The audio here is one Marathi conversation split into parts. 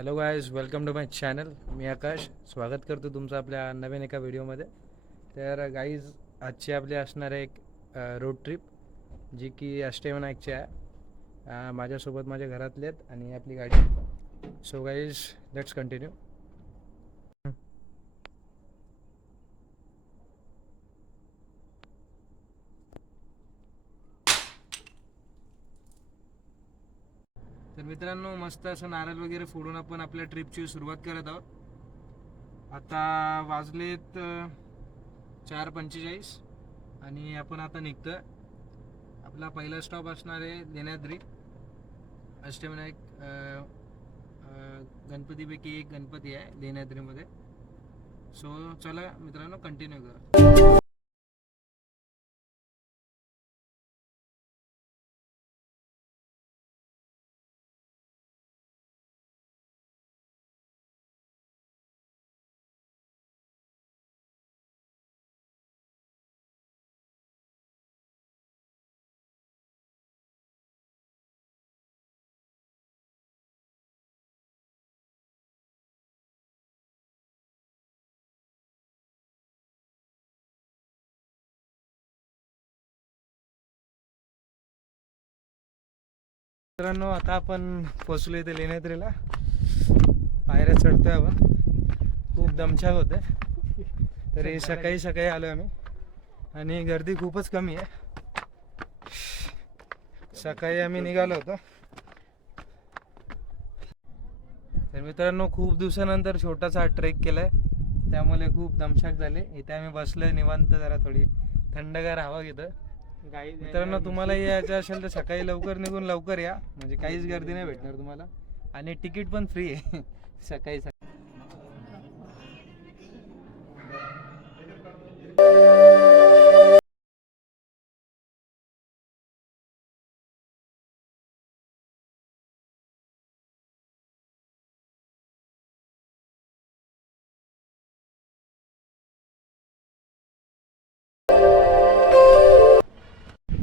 Hello guys, welcome to my channel. मी आकाश स्वागत करतो तुमचं आपल्या नवीन एका व्हिडिओमध्ये. तर गाईज, आजची आपली असणार आहे एक रोड ट्रिप, जी की अष्टविनायकची आहे. माझ्यासोबत माझ्या घरातले आहेत आणि आपली गाडी. So guys, let's continue. तर मित्रांनो, मस्त असं नारळ वगैरे फोडून आपण आपल्या ट्रिपची सुरुवात करत आहोत. आता वाजलेत 4:45 आणि आपण आता निघतोय. आपला पहिला स्टॉप असणार आहे लेण्याद्री, अष्टविनायक गणपतीपैकी एक गणपती आहे लेण्याद्रीमध्ये. सो चला मित्रांनो, कंटिन्यू करा. मित्रांनो, आता आपण पोचलो इथे लेण्याद्रीला. पायऱ्या चढतोय आपण. खूप दमछाक होते. तरी सकाळी सकाळी आलो आम्ही आणि गर्दी खूपच कमी आहे. सकाळी आम्ही निघालो होतो. तर मित्रांनो, खूप दिवसानंतर छोटासा ट्रेक केलाय, त्यामुळे खूप दमछाक झाले. इथे आम्ही बसलोय निवांत, जरा थोडी थंडगार हवा घेतो. मित्रांनो, तुम्हाला यायचं असेल तर सकाळी लवकर निघून लवकर या, म्हणजे काहीच गर्दी नाही भेटणार तुम्हाला. आणि तिकीट पण फ्री आहे सकाळी सकाळी.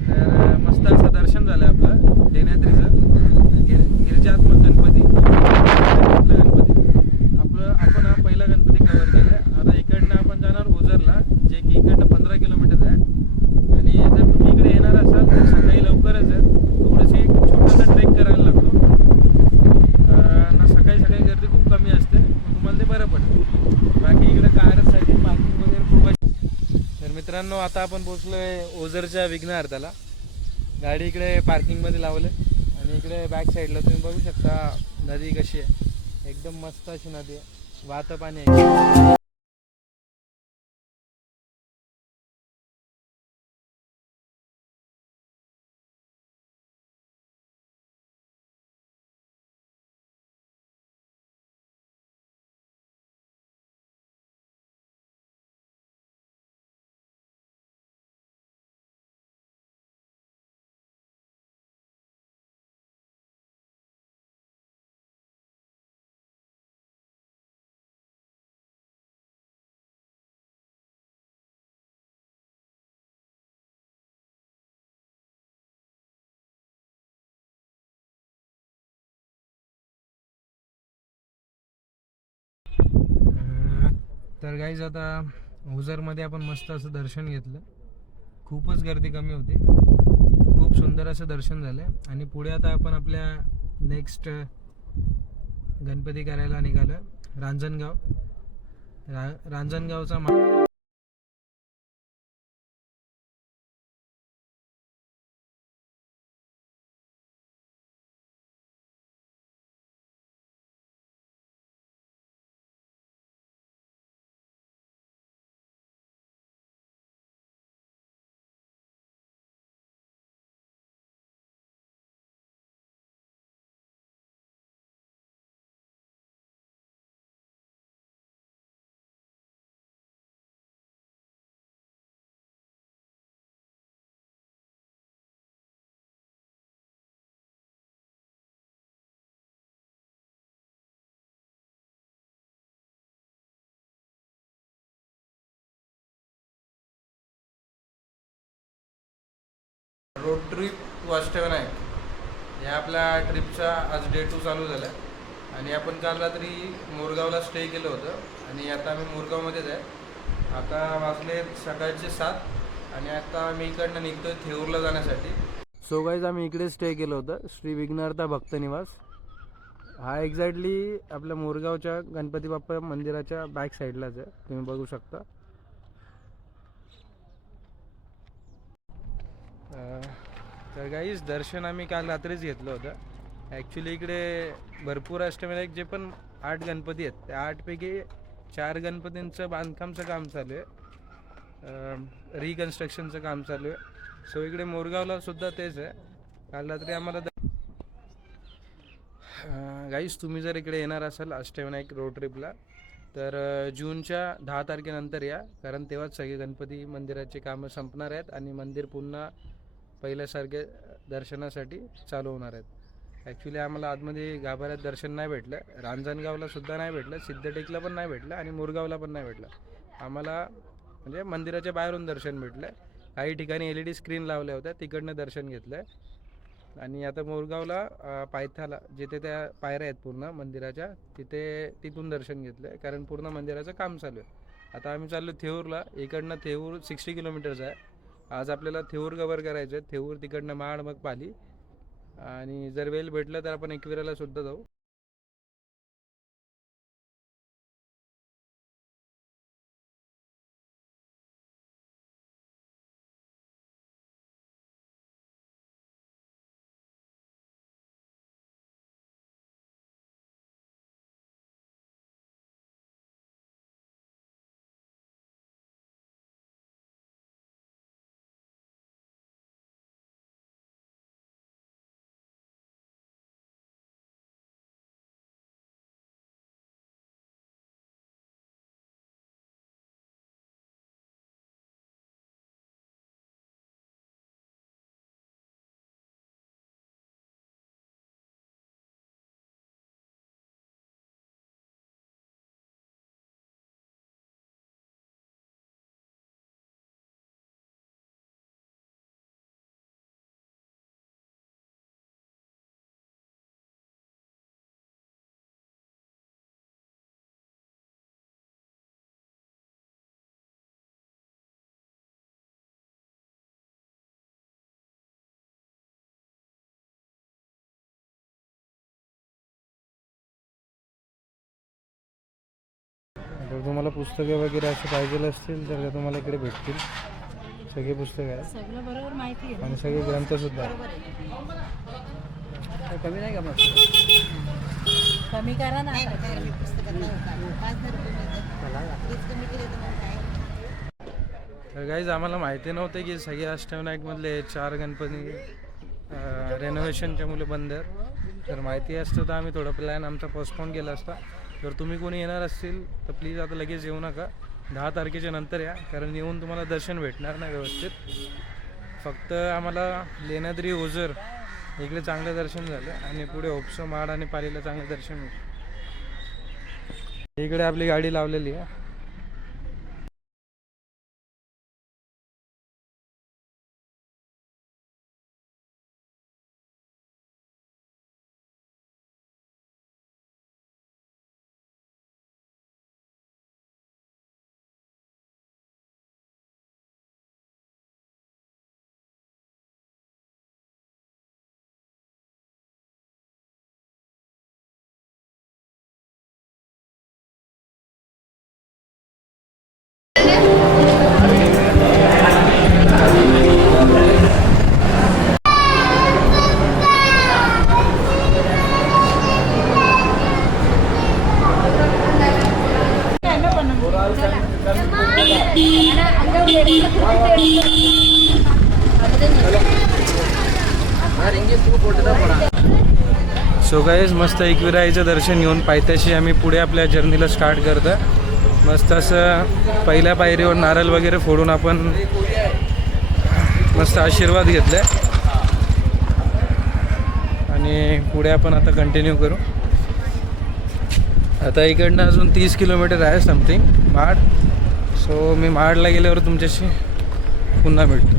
तर मस्त असं दर्शन झालं आपलं लेण्याद्रीचं. गिरिजात्मक गणपती आपण हा पहिला गणपती कव्हर केला आहे. आता इकडनं आपण जाणार ओझरला, जे की इकडनं 15 किलोमीटर आहे. आणि जर तुम्ही इकडे येणार असाल तर सकाळी लवकरच आहे. थोडीशी छोटासा ट्रेक करायला लागतो ना. सकाळी सकाळी गर्दी खूप कमी असते, तुम्हाला ते बरं पडतं. बाकी इकडे कारसाठी पार्किंग वगैरे खूप आहे. तर मित्रांनो, आता आपण पोचलोय ओझरच्या विघ्नहर्त्याला. गाडी इकडे पार्किंगमध्ये लावले आणि इकडे बॅक साईडला तुम्ही बघू शकता नदी कशी आहे. एकदम मस्त अशी नदी आहे, वाहतं पाणी आहे. तर गाईज, आता ओझरमध्ये आपण मस्त असं दर्शन घेतलं. खूपच गर्दी कमी होती. खूप सुंदर असं दर्शन झालं. आणि पुढे आता आपण आपल्या नेक्स्ट गणपती करायला निघालो. रांजणगाव. रांजणगावचा रोड ट्रिप टू अष्टविनायक, या आपल्या ट्रिपचा आज डे 2 चालू झाला. आणि आपण काल रात्री मोरगावला स्टे केलं होतं आणि आता आम्ही मोरगावमध्येच आहे. आता वाजले सकाळचे 7 आणि आता आम्ही इकडनं निघतोय थेऊरला जाण्यासाठी. सो गाईज आम्ही इकडे स्टे केलं होतं, श्री विघ्नहर्ता भक्त निवास. हा एक्झॅक्टली आपल्या मोरगावच्या गणपती बाप्पा मंदिराच्या बॅक साईडलाच आहे, तुम्ही बघू शकता. तर गाईज दर्शन आम्ही काल रात्रीच घेतलं होतं. ॲक्च्युली इकडे भरपूर अष्टविनायक जे पण 8 गणपती आहेत, त्या 8पैकी 4 गणपतींचं बांधकामचं काम चालू आहे, रिकन्स्ट्रक्शनचं काम चालू आहे. सो इकडे मोरगावला सुद्धा तेच आहे. काल रात्री आम्हाला गाईज तुम्ही जर इकडे येणार असाल अष्टविनायक रोड ट्रिपला तर जूनच्या 10 तारखेनंतर या, कारण तेव्हाच सगळे गणपती मंदिराचे कामं संपणार आहेत आणि मंदिर पुन्हा पहिल्यासारखे दर्शनासाठी चालू होणार आहेत. ॲक्च्युली आम्हाला आतमध्ये गाभाऱ्यात दर्शन नाही भेटलं, रांजणगावला सुद्धा नाही भेटलं, सिद्धटेकला पण नाही भेटलं आणि मुरगावला पण नाही भेटलं. आम्हाला म्हणजे मंदिराच्या बाहेरून दर्शन भेटलं. काही ठिकाणी LED स्क्रीन लावल्या होत्या, तिकडनं दर्शन घेतलं आहे. आणि आता मोरगावला पायथ्याला जिथे त्या पायऱ्या आहेत पूर्ण मंदिराच्या, तिथून दर्शन घेतलं आहे, कारण पूर्ण मंदिराचं काम चालू आहे. आता आम्ही चाललो थेऊरला. इकडनं थेऊर 60 किलोमीटर्स आहे. आज आपल्याला थेऊर कवर करायचं आहे. थेऊर तिकडनं महाड मग पाली, आणि जर वेळ भेटलं तर आपण एकविराला सुद्धा जाऊ. जर तुम्हाला पुस्तकं वगैरे असे पाहिजे असतील तर तुम्हाला इकडे भेटतील. सगळे पुस्तकं आहेत, सगळं बरोबर माहिती आहे आणि सगळे ग्रंथसुद्धा आहेत. कमी नाही का? कमी करा ना. तर गाईज आम्हाला माहिती नव्हतं की सगळे अष्टविनायकमधले 4 गणपती रेनोव्हेशनच्या मुले बंद आहेत. तर माहिती असतं तर आम्ही थोडा प्लॅन आमचा पोस्टपोन केला असता. जर तुम्ही कोणी येणार असतील तर प्लीज आता लगेच येऊ नका, 10 तारखेच्या नंतर या, कारण येऊन तुम्हाला दर्शन भेटणार नाही व्यवस्थित. फक्त आम्हाला लेण्याद्री ओझर इकडे चांगलं दर्शन झालं आणि पुढे ओपसो माड आणि पालीला चांगलं दर्शन मिळतं. इकडे आपली गाडी लावलेली आहे. सो गाईज मस्त एकविराईचं दर्शन घेऊन पायथ्याशी आम्ही पुढे आपल्या जर्नीला स्टार्ट करतो. मस्त असं पहिल्या पायरीवर नारळ वगैरे फोडून आपण मस्त आशीर्वाद घेतलाय आणि पुढे आपण आता कंटिन्यू करू. आता इकडनं अजून 30 किलोमीटर आहे समथिंग महाड. सो मी महाडला गेल्यावर तुमच्याशी पुन्हा भेटतो.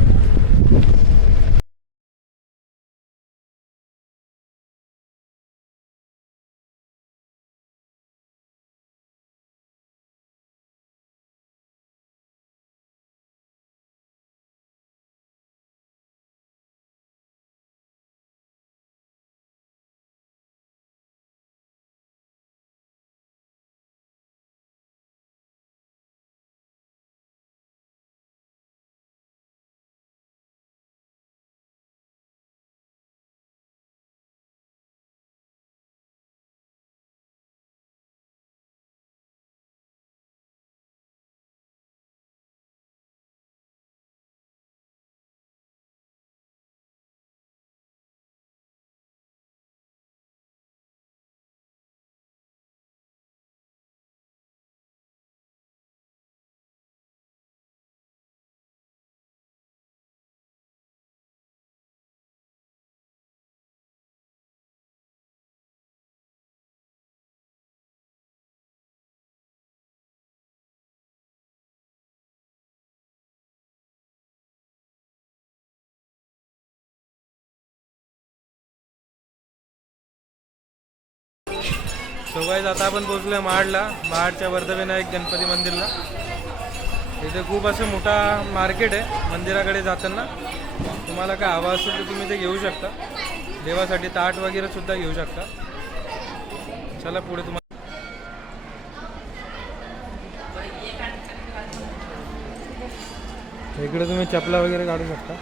सो गाईज आता आपण पोहोचलो महाडला. महाडच्या वर्धविनायक गणपती मंदिरला. इथे खूप असं मोठा मार्केट आहे मंदिराकडे जाताना. तुम्हाला काय हवं असेल तर तुम्ही ते घेऊ शकता. देवासाठी ताट वगैरे सुद्धा घेऊ शकता. चला पुढे तुम्हाला इकडे तुम्ही चपला वगैरे काढू शकता.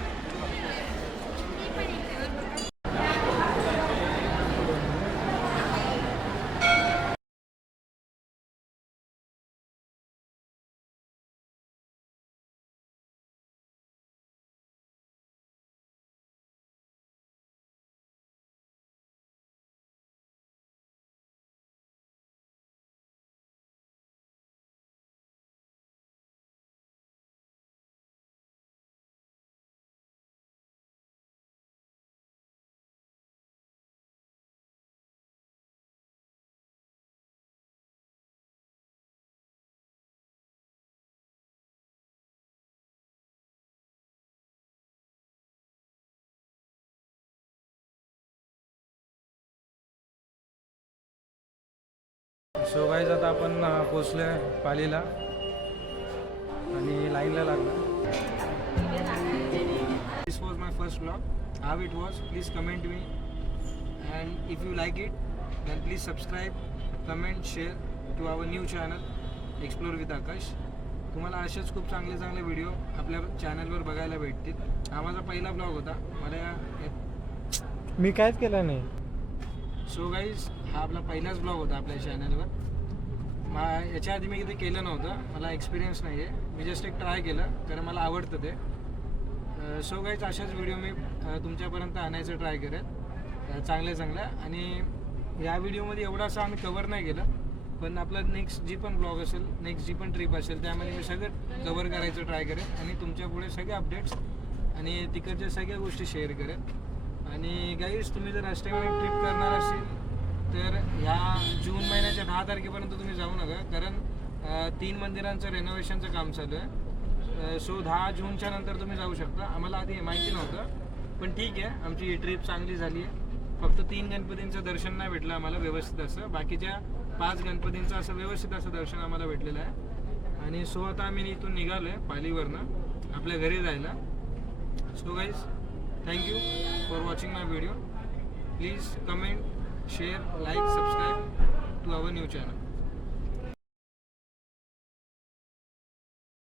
सो गाईज आता आपण पोचलो आहे पालीला आणि लाईनला लागला. This was my first blog. How it was please comment me and if you like it then please subscribe, comment, share to our new channel explore with Akash. तुम्हाला असेच खूप चांगले चांगले व्हिडिओ आपल्या चॅनलवर बघायला भेटतील. हा माझा पहिला ब्लॉग होता. मी कायच केलं नाही. सो गाईज हा आपला पहिलाच ब्लॉग होता आपल्या चॅनलवर. याच्या आधी मी कधी केलं नव्हतं. मला एक्सपिरियन्स नाही आहे. मी जस्ट एक ट्राय केलं कारण मला आवडतं ते. सो गाईज अशाच व्हिडिओ मी तुमच्यापर्यंत आणायचं ट्राय करेल चांगल्या. आणि या व्हिडिओमध्ये एवढं असं आम्ही कवर नाही केलं, पण आपलं नेक्स्ट जी पण ब्लॉग असेल, नेक्स्ट जी पण ट्रिप असेल त्यामध्ये मी सगळं कवर करायचं ट्राय करेन आणि तुमच्या पुढे सगळे अपडेट्स आणि तिकडच्या सगळ्या गोष्टी शेअर करेन. आणि गाईज तुम्ही जर अष्टविनायक ट्रिप करणार असेल तर ह्या जून महिन्याच्या 10 तारखेपर्यंत तुम्ही जाऊ नका, कारण 3 मंदिरांचं रेनोव्हेशनचं काम चालू आहे. सो 10 जूनच्या नंतर तुम्ही जाऊ शकता. आम्हाला आधी माहिती नव्हतं, पण ठीक आहे, आमची ही ट्रिप चांगली झाली आहे. फक्त 3 गणपतींचं दर्शन नाही भेटलं आम्हाला व्यवस्थित असं. बाकीच्या 5 गणपतींचं असं व्यवस्थित असं दर्शन आम्हाला भेटलेलं आहे. आणि सो आता आम्ही इथून निघालो आहे पालीवरनं आपल्या घरी जायला. So guys thank you for watching my video. Please comment, share, like, subscribe to our new channel.